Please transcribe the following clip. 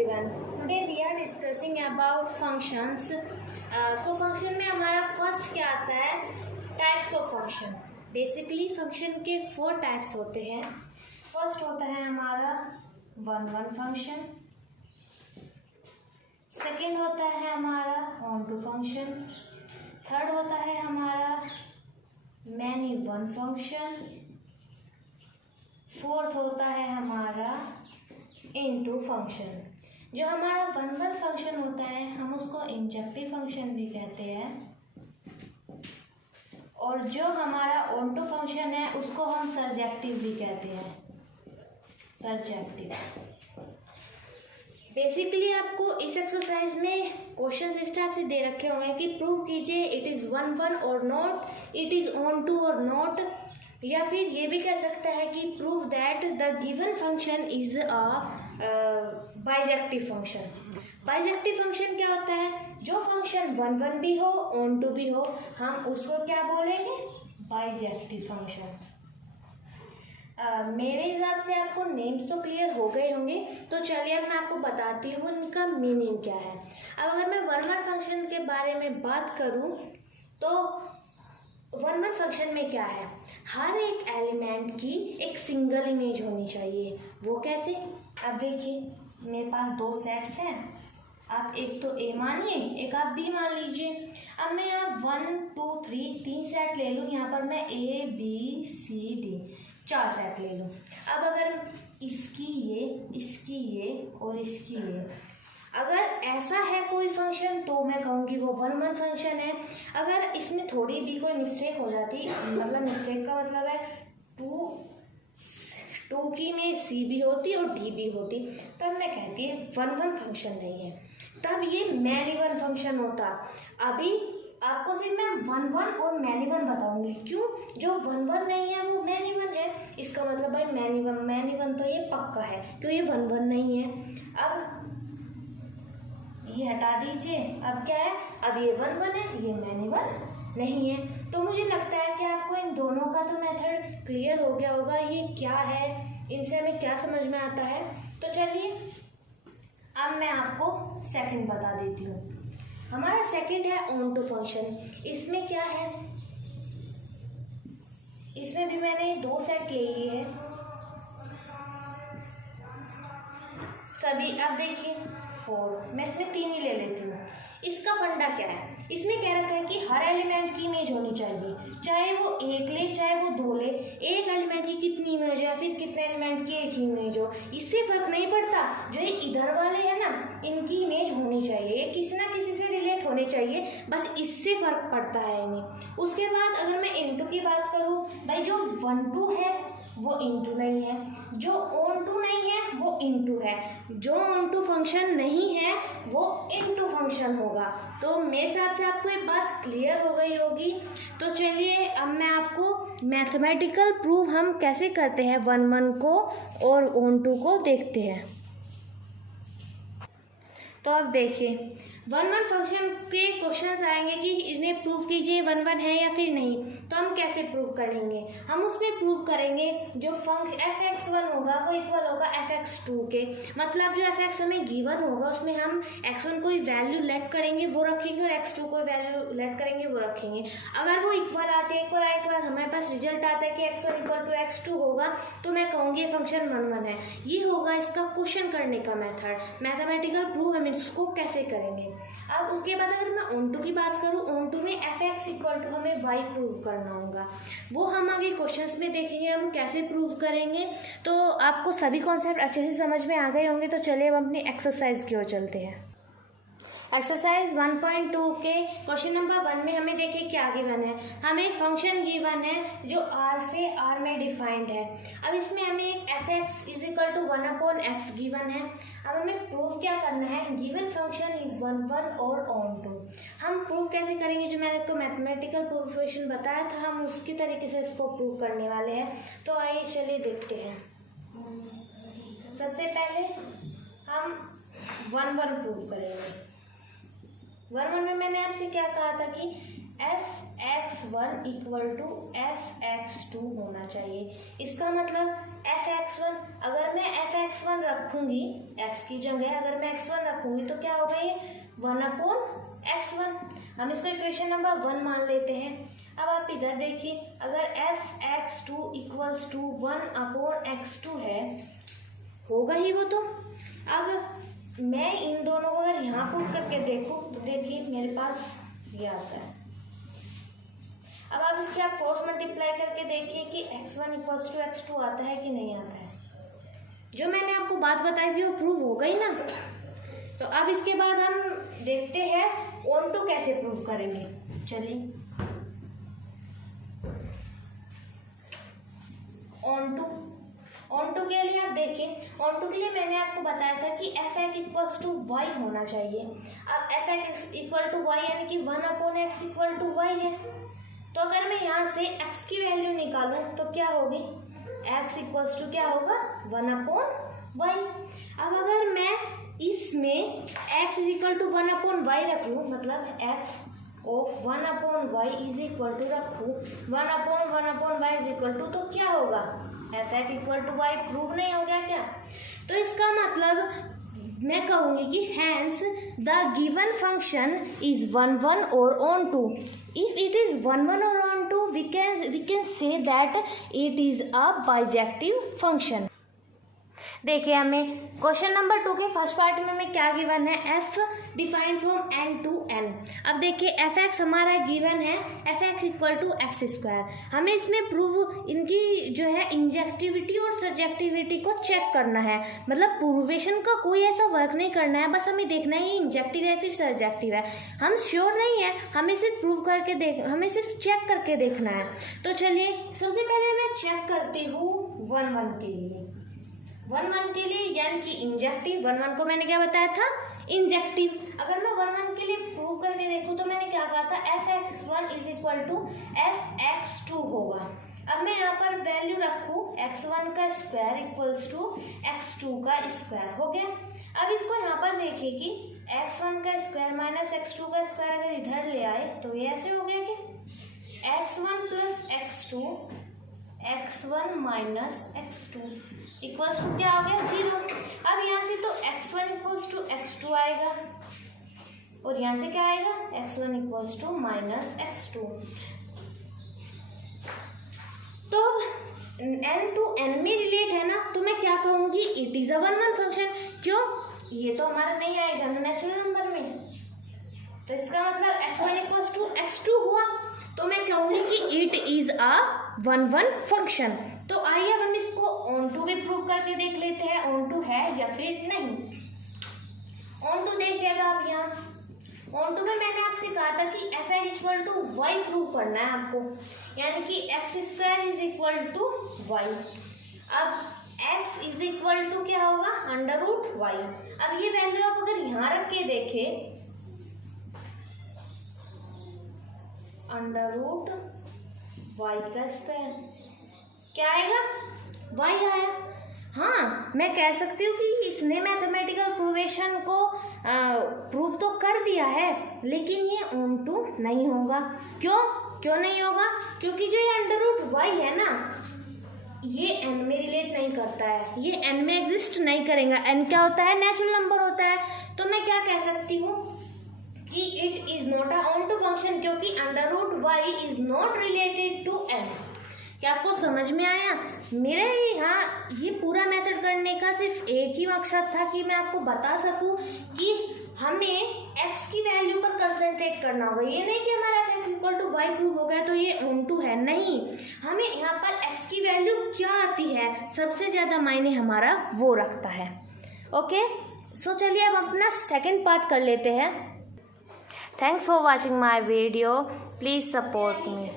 everyone. Today we are discussing about functions. So function में हमारा first क्या आता है? Types of function. Basically function के 4 टाइप्स होते हैं. फर्स्ट होता है हमारा वन फंक्शन. सेकेंड होता है हमारा ऑन टू फंक्शन. थर्ड होता है हमारा मैनी वन फंक्शन. फोर्थ होता है हमारा इनटू फंक्शन. जो हमारा वन फंक्शन होता है हम उसको इंजेक्टिव फंक्शन भी कहते हैं, और जो हमारा ऑन टू फंक्शन है उसको हम सर्जेक्टिव भी कहते हैं. सर्जेक्टिव. बेसिकली आपको इस एक्सरसाइज में क्वेश्चन इस टाइप से दे रखे होंगे कि प्रूव कीजिए इट इज़ वन और not, it is onto और नॉट, या फिर ये भी कह सकता है कि prove that the given function is a bijective function. Bijective function क्या होता है? जो फंक्शन वन भी हो ऑन टू भी हो हम उसको क्या बोलेंगे? Bijective function. मेरे हिसाब से आपको नेम्स तो क्लियर हो गए होंगे, तो चलिए अब मैं आपको बताती हूँ इनका मीनिंग क्या है. अब अगर मैं वन फंक्शन के बारे में बात करूँ तो वन फंक्शन में क्या है? हर एक एलिमेंट की एक सिंगल इमेज होनी चाहिए. वो कैसे? अब देखिए मेरे पास 2 सेट्स हैं. आप एक तो ए मानिए, एक आप बी मान लीजिए. अब मैं यहाँ 1 2 3 सेट ले लूँ. यहाँ पर मैं A B C D 4 set ले लूँ. अब अगर इसकी ये और इसकी ये, अगर ऐसा है कोई फंक्शन तो मैं कहूँगी वो वन फंक्शन है. अगर इसमें थोड़ी भी कोई मिस्टेक हो जाती, मतलब मिस्टेक का मतलब है टू की में सी भी होती और डी भी होती, तब मैं कहती है वन फंक्शन नहीं है, तब ये मैनी वन फंक्शन होता. अभी आपको सिर्फ मैं वन और मैनी वन बताऊंगी. क्यों? जो वन नहीं है वो मैनी वन है. इसका मतलब भाई मैनी वन तो ये पक्का है, क्यों ये वन नहीं है. अब ये हटा दीजिए. अब क्या है? अब ये वन है, ये मैनी वन नहीं है. तो मुझे लगता है कि आपको इन दोनों का तो मेथड क्लियर हो गया होगा. ये क्या है, इनसे हमें क्या समझ में आता है. तो चलिए अब मैं आपको सेकंड बता देती हूँ. हमारा सेकंड है ऑन टू फंक्शन. इसमें क्या है? इसमें भी मैंने 2 सेट ले लिए हैं सभी. अब देखिए 4, मैं इसमें 3 ही ले लेती हूँ. इसका फंडा क्या है? इसमें कह रखा है कि हर एलिमेंट की इमेज होनी चाहिए, चाहे वो एक ले चाहे वो 2 ले. एक एलिमेंट की कितनी इमेज है, फिर कितने एलिमेंट की एक ही इमेज हो, इससे फर्क नहीं पड़ता. जो ये इधर वाले हैं ना, इनकी इमेज होनी चाहिए, किसी ना किसी से रिलेट होने चाहिए, बस इससे फर्क पड़ता है इन्हें. उसके बाद अगर मैं इनटू की बात करूँ, भाई जो 1 2 है वो इनटू नहीं है, जो ऑन टू नहीं है वो इनटू है, जो ऑन टू फंक्शन नहीं है वो इनटू फंक्शन होगा. तो मेरे हिसाब से आपको ये बात क्लियर हो गई होगी. तो चलिए अब मैं आपको मैथमेटिकल प्रूफ हम कैसे करते हैं वन को और ऑन टू को देखते हैं. तो अब देखिए वन फंक्शन के क्वेश्चंस आएंगे कि इन्हें प्रूव कीजिए वन है या फिर नहीं. तो हम कैसे प्रूव करेंगे? हम उसमें प्रूव करेंगे जो fx1 होगा वो इक्वल होगा fx2 के. मतलब जो fx हमें गिवन होगा उसमें हम x1 कोई वैल्यू लेट करेंगे वो रखेंगे और x2 कोई वैल्यू लेट करेंगे वो रखेंगे. अगर वो इक्वल आते हैं, इक्वल आने के बाद हमारे पास रिजल्ट आता है कि x1 इक्वल टू x2 होगा, तो मैं कहूँगी ये फंक्शन वन है. ये होगा इसका क्वेश्चन करने का मेथड. मैथमेटिकल प्रूफ हम इसको कैसे करेंगे. अब उसके बाद अगर मैं ऑन टू की बात करूँ, ऑन टू में fx इक्वल टू हमें y प्रूव करना होगा. वो हम आगे क्वेश्चंस में देखेंगे हम कैसे प्रूव करेंगे. तो आपको सभी कॉन्सेप्ट अच्छे से समझ में आ गए होंगे. तो चलिए अब अपनी एक्सरसाइज की ओर चलते हैं. एक्सरसाइज 1.2 के क्वेश्चन नंबर 1 में हमें देखिए क्या गिवन है. हमें फंक्शन गिवन है जो r से r में डिफाइंड है. अब इसमें हमें एक fx is equal to 1/x given है. अब हमें प्रूव क्या करना है? गिवन फंक्शन इज वन और ऑन टू. हम प्रूव कैसे करेंगे? जो मैंने आपको मैथमेटिकल प्रूफेशन बताया था हम उसकी तरीके से इसको प्रूव करने वाले हैं. तो आइए चलिए देखते हैं. सबसे पहले हम वन प्रूव करेंगे. वन में मैंने आपसे क्या कहा था कि x1 इक्वल टू fx2 होना चाहिए। इसका मतलब fx1, अगर मैं fx1 रखूंगी x की जगह, अगर मैं x1 रखूंगी तो क्या होगा, ये 1/x1। हम इसको इक्वेशन नंबर 1 मान लेते हैं। अब आप इधर देखिए, अगर fx2 इक्वल्स टू 1/x2 है, होगा ही वो। तो अब मैं इन दोनों को अगर यहाँ पुट करके देखूँ तो देखिए मेरे पास ये आता है। अब आप इसके आप क्रॉस मल्टीप्लाई करके देखिए कि x1 इक्वल्स टू x2 आता है कि नहीं आता है। जो मैंने आपको बात बताई थी वो प्रूव हो गई ना। तो अब इसके बाद हम देखते हैं ऑन टू कैसे प्रूव करेंगे। चलिए, ऑन टू के लिए आप देखिए, ऑन टू के लिए मैंने आपको बताया था कि fx इक्वल्स टू y होना चाहिए। अब fx इक्वल टू y यानी कि 1/x इक्वल टू y है। तो अगर मैं यहाँ से x की वैल्यू निकालूं तो क्या होगी, x इक्वल्स टू क्या होगा, 1/y। अब अगर मैं इसमें x is equal to 1/y रख लूँ, मतलब f of 1/y is equal to रखूँ 1/1/y इज इक्वल टू, तो क्या होगा, fx equal to y। Prove नहीं हो गया क्या? तो इसका मतलब मैं कहूँगी कि hence the given function is 1/1 और onto. If it is 1/1 और onto, we can say that it is a bijective function। देखिए, हमें क्वेश्चन नंबर 2 के फर्स्ट पार्ट में हमें क्या गिवन है, f defined from n to n। अब देखिए fx हमारा गिवन है, fx equal to x square. हमें इसमें प्रूव इनकी जो है इंजेक्टिविटी और सब्जेक्टिविटी को चेक करना है। मतलब प्रूवेशन का कोई ऐसा वर्क नहीं करना है, बस हमें देखना है इंजेक्टिव है फिर सब्जेक्टिव है। हम श्योर नहीं है, हमें सिर्फ प्रूव करके हमें सिर्फ चेक करके देखना है। तो चलिए, सबसे पहले मैं चेक करती हूँ 1/1 के लिए। 1/1 के लिए यानी कि इंजेक्टिव, 1/1 को मैंने क्या बताया था, इंजेक्टिव। अगर मैं 1/1 के लिए प्रूव करके देखूं तो मैंने क्या कहा था, fx1 is equal to fx2 होगा। अब मैं यहाँ पर वैल्यू रखूँ x1 का स्क्वायर इक्वल्स टू x2 का स्क्वायर, हो गया। अब इसको यहाँ पर देखिए कि x1 का स्क्वायर माइनस x2 का स्क्वायर अगर इधर ले आए तो ये ऐसे हो गया कि x1 plus x2 x1 minus x2 equals to क्या हो गया, 0। अब यहाँ से तो x1 इक्वल्स टू x2 आएगा और यहाँ से क्या आएगा, x1 equals to minus x2। तो n टू n में रिलेट है ना, तो मैं क्या कहूँगी, इट इज अ 1/1 फंक्शन। क्यों, ये तो हमारा नहीं आएगा ना नेचुरल नंबर में, तो इसका मतलब x1 इक्वल्स टू x2 हुआ। तो मैं कहूँगी कि इट इज अ 1/1 फंक्शन। तो आइए हम इसको ऑन टू भी प्रूव करके देख लेते हैं, ऑन टू है या फिर नहीं। ऑन टू देखिएगा आप यहाँ, ऑन टू में मैंने आपसे कहा था कि fx equal to y prove करना है आपको, यानी कि x square is equal to y। अब x इज इक्वल टू क्या होगा, √y। अब ये वैल्यू आप अगर यहाँ रख के देखें, √y का स्क्वायर क्या आएगा, y आया। हाँ, मैं कह सकती हूँ कि इसने मैथमेटिकल प्रूवेशन को प्रूव तो कर दिया है, लेकिन ये ऑन टू नहीं होगा। क्यों नहीं होगा, क्योंकि जो ये √y है ना, ये n में रिलेट नहीं करता है, ये n में एग्जिस्ट नहीं करेगा। n क्या होता है, नेचुरल नंबर होता है। तो मैं क्या कह सकती हूँ कि it is not a onto function, क्योंकि √y is not related to n। क्या आपको समझ में आया? मेरे यहाँ ये पूरा मेथड करने का सिर्फ एक ही मकसद था कि मैं आपको बता सकूं कि हमें x की वैल्यू पर कंसंट्रेट करना होगा। ये नहीं कि हमारा f equal to y prove हो गया तो ये ऑन टू है, नहीं। हमें यहाँ पर x की वैल्यू क्या आती है, सबसे ज़्यादा मायने हमारा वो रखता है। ओके, सो चलिए अब अपना सेकेंड पार्ट कर लेते हैं। Thanks for watching my video, please support me.